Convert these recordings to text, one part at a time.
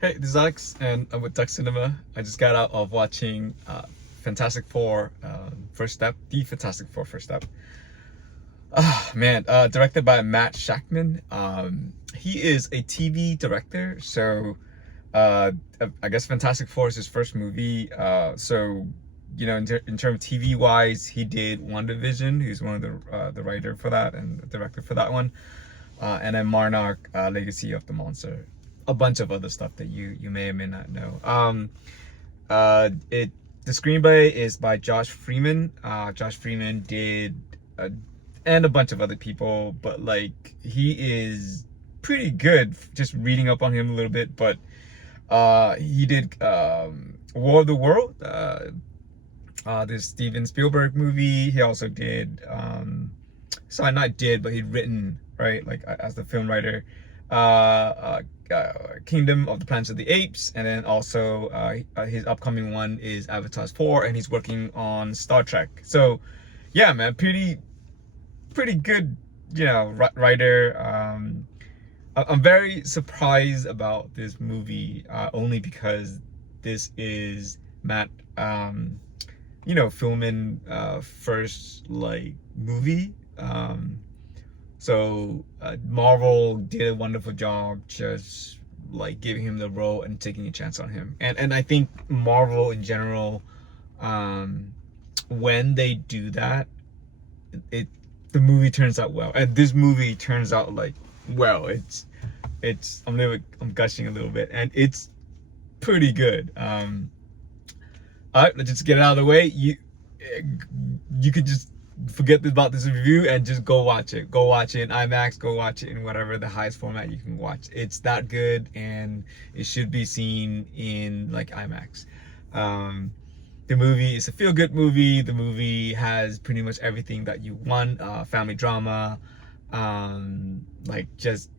Hey, this is Alex, and I'm with Duck Cinema. I just got out of watching Fantastic Four, First Step, the Fantastic Four First Step. Ah, man, directed by Matt Shackman. He is a TV director, so uh, I guess Fantastic Four is his first movie. In terms of TV wise, he did WandaVision. He's one of the writer for that and the director for that one. And then Monarch, Legacy of the Monster, a bunch of other stuff that you may or may not know. It The screenplay is by Josh Freeman. Josh Freeman did, and a bunch of other people, but like he is pretty good. Just reading up on him a little bit, but he did War of the World, this Steven Spielberg movie. He also did, sorry, not did, but he'd written, right, like as the film writer, Kingdom of the Planet of the Apes, and then also his upcoming one is Avatar 4, and he's working on Star Trek. So yeah, man, pretty good, writer. I'm very surprised about this movie, only because this is Matt, filming first like movie. Marvel did a wonderful job just like giving him the role and taking a chance on him. And I think Marvel in general, when they do that, the movie turns out well. And this movie turns out like well. I'm gushing a little bit, and it's pretty good. All right, let's just get it out of the way. You could just forget about this review and just go watch it. Go watch it in IMAX. Go watch it in whatever the highest format you can watch. It's that good, and it should be seen in like IMAX. The movie is a feel-good movie. The movie has pretty much everything that you want. Family drama, like just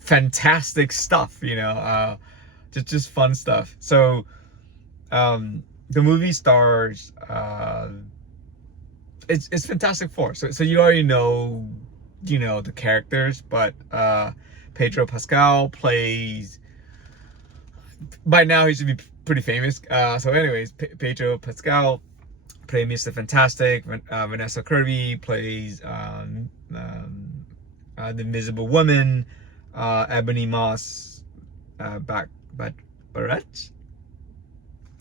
fantastic stuff. Just fun stuff. So, the movie stars. It's Fantastic Four. So you already know, the characters, but Pedro Pascal plays. By now he should be pretty famous. So anyways, Pedro Pascal plays Mr. Fantastic. Vanessa Kirby plays the Invisible Woman. Ebony Moss, Barrett.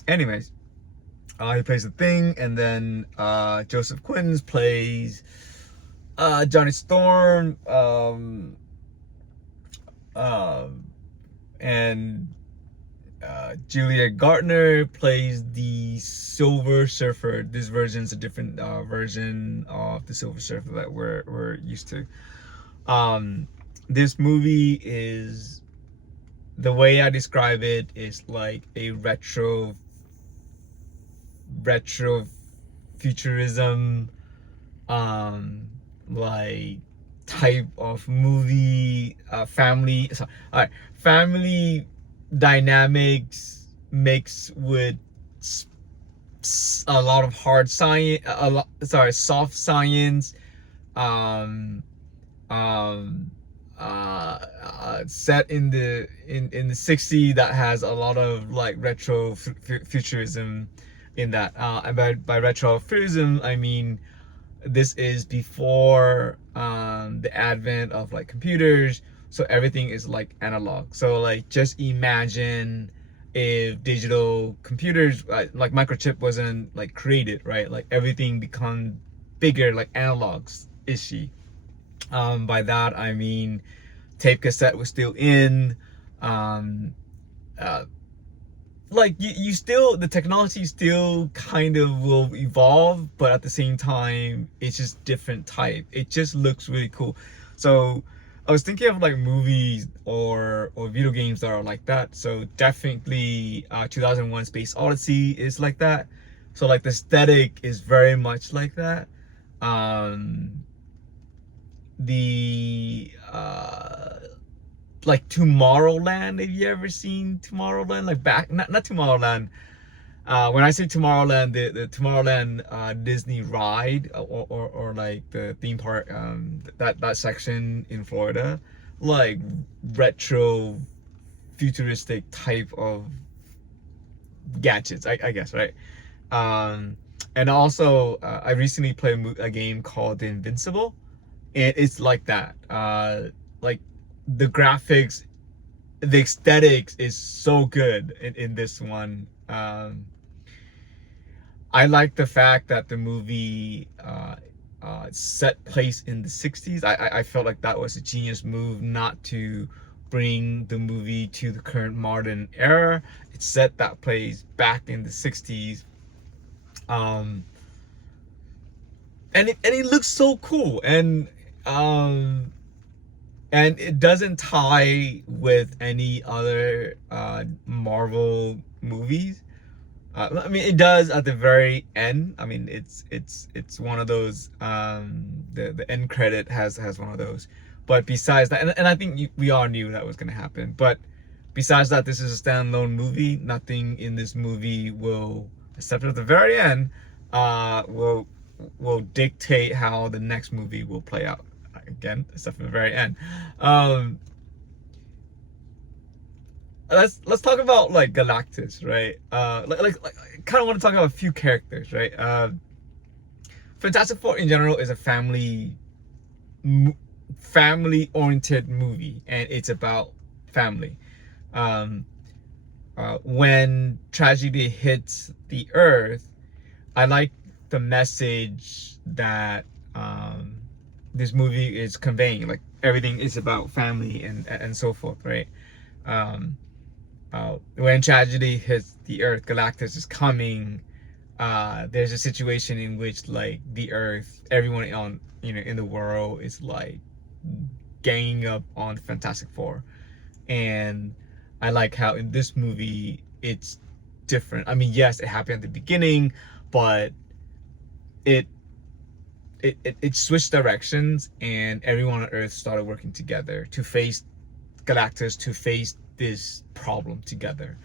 Anyways, he plays the Thing, and then Joseph Quinn plays Johnny Storm, and Julia Gartner plays the Silver Surfer. This version's a different version of the Silver Surfer that we're used to. This movie is, the way I describe it is like a retro futurism like type of movie. Family dynamics mixed with a lot of hard science, soft science, set in the 60s, that has a lot of like retro futurism in that. And by retro futurism, I mean this is before the advent of like computers, so everything is like analog. So like just imagine if digital computers, like microchip wasn't like created, right? Like everything become bigger, like analogs ishy. By that I mean tape cassette was still in. Like you still, the technology still kind of will evolve, but at the same time it's just different type. It just looks really cool. So I was thinking of like movies or video games that are like that. So definitely 2001 Space Odyssey is like that. So like the aesthetic is very much like that. The like Tomorrowland. Have you ever seen Tomorrowland? Like not Tomorrowland. When I say Tomorrowland, the Tomorrowland Disney ride, or like the theme park, that section in Florida, like retro futuristic type of gadgets, I guess, right? And also, I recently played a game called Invincible, and it's like that. Like the graphics, the aesthetics is so good in this one. I like the fact that the movie set place in the 60s. I felt like that was a genius move not to bring the movie to the current modern era. It set that place back in the 60s. Um, and it looks so cool, um and it doesn't tie with any other Marvel movies. I mean, it does at the very end. I mean, it's one of those. The end credit has one of those. But besides that, and I think we all knew that was gonna happen. But besides that, this is a standalone movie. Nothing in this movie will, except at the very end, will dictate how the next movie will play out. Again, except for the very end. Um, let's talk about like Galactus, right? Like I kind of want to talk about a few characters, right? Fantastic Four in general is a family oriented movie, and it's about family. Um, when tragedy hits the earth, I like the message that this movie is conveying. Like everything is about family and so forth, right? Um, when tragedy hits the earth, Galactus is coming. There's a situation in which like the earth, everyone on in the world is like ganging up on Fantastic Four, and I like how in this movie it's different. I mean, yes, it happened at the beginning, but it switched directions, and everyone on Earth started working together to face Galactus, to face this problem together.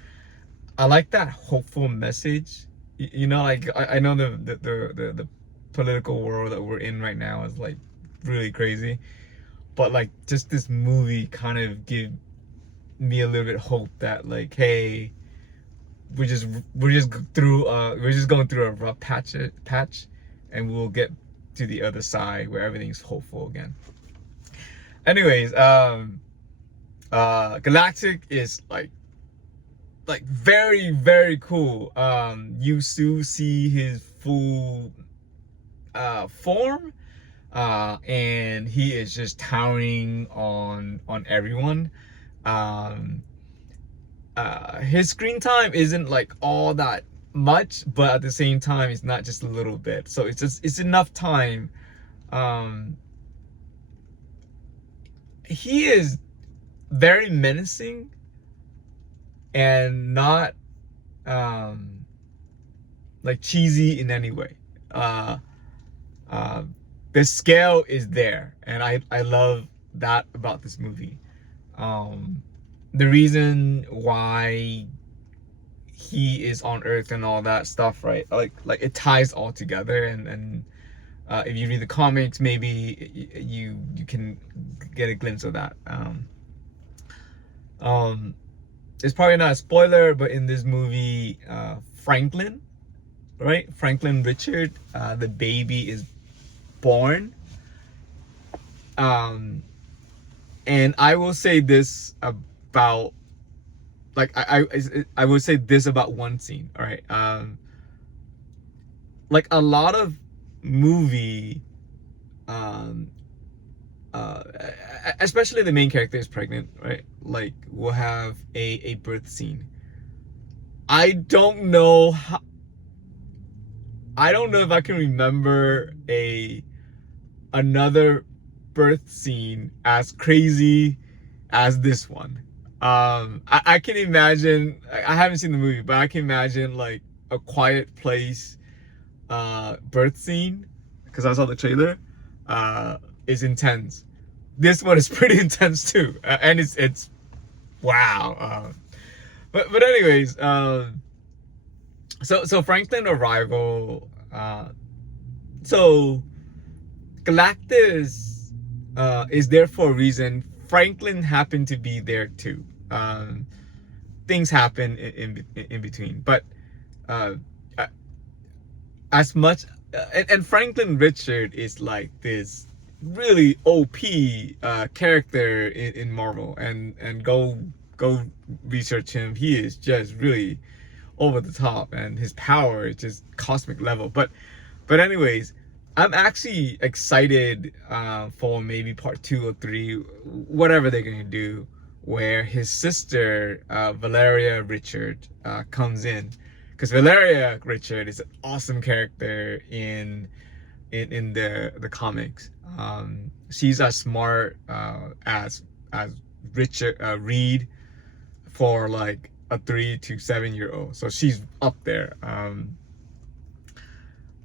I like that hopeful message. Like I know the political world that we're in right now is like really crazy, but like just this movie kind of give me a little bit of hope that like, hey, we're just going through a rough patch, and we'll get to the other side where everything's hopeful again. Anyways, Galactic is like very, very cool. You do see his full form, and he is just towering on everyone. His screen time isn't like all that much, but at the same time it's not just a little bit, so it's enough time. He is very menacing and not like cheesy in any way. The scale is there, and I love that about this movie. The reason why he is on Earth and all that stuff, right? Like it ties all together, and if you read the comics, maybe you can get a glimpse of that. It's probably not a spoiler, but in this movie, Franklin, right? Franklin Richard, the baby is born. And I will say this about, like, I will say this about one scene, all right? Like a lot of movie, especially the main character is pregnant, right? Like we'll have a birth scene. I don't know if I can remember another birth scene as crazy as this one. I can imagine, I haven't seen the movie, but I can imagine like A Quiet Place birth scene, because I saw the trailer, is intense. This one is pretty intense too, and it's wow. But anyways, so Franklin arrival. So Galactus is there for a reason. Franklin happened to be there too. things happen in between. But uh, as much and Franklin Richard is like this really OP character in Marvel, and go research him. He is just really over the top, and his power is just cosmic level. But anyways, I'm actually excited for maybe part 2 or 3, whatever they're gonna do, where his sister Valeria Richard comes in, because Valeria Richard is an awesome character in the comics. She's as smart as Richard Reed for like a 3 to 7 year old, so she's up there.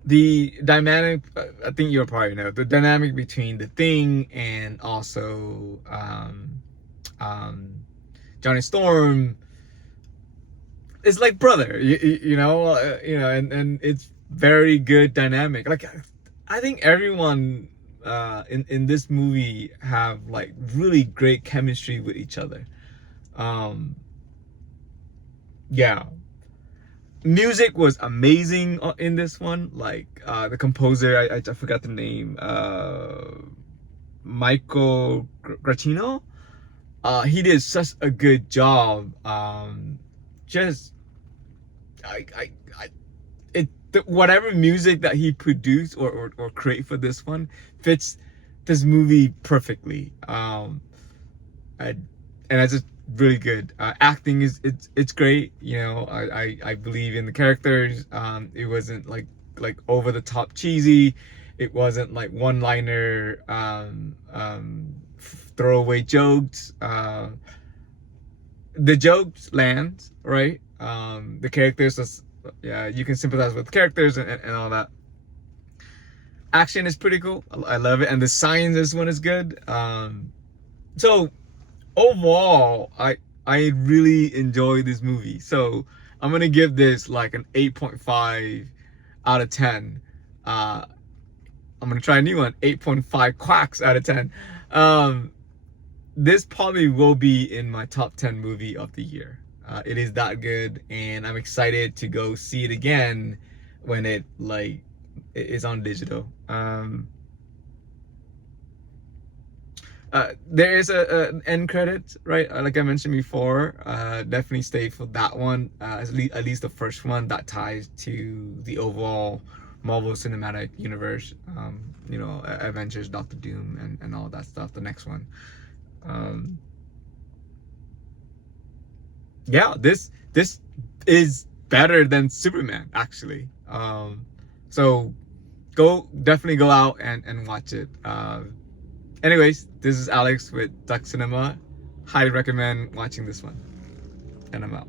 The dynamic, I think you'll probably know, the dynamic between the Thing and also Johnny Storm is like brother, and it's very good dynamic. Like, I think everyone in this movie have like really great chemistry with each other. Yeah, music was amazing in this one. Like the composer, I forgot the name, Michael Giacchino. He did such a good job. Just I whatever music that he produced or create for this one fits this movie perfectly. And I just really good. Acting is it's great. I believe in the characters. It wasn't like over the top cheesy. It wasn't like one liner throwaway jokes. The jokes land right. The characters just, yeah, you can sympathize with characters and all that. Action is pretty cool. I love it, and the science this one is good. So overall, I really enjoy this movie. So I'm gonna give this like an 8.5 out of 10. I'm gonna try a new one, 8.5 quacks out of 10. This probably will be in my top 10 movie of the year. It is that good, and I'm excited to go see it again when it is on digital. There is an end credit, right? Like I mentioned before. Definitely stay for that one. At least the first one that ties to the overall Marvel Cinematic Universe. Avengers, Doctor Doom, and all that stuff. The next one. Yeah, this is better than Superman, actually. So definitely go out and watch it. Anyways, this is Alex with Duck Cinema. Highly recommend watching this one. And I'm out.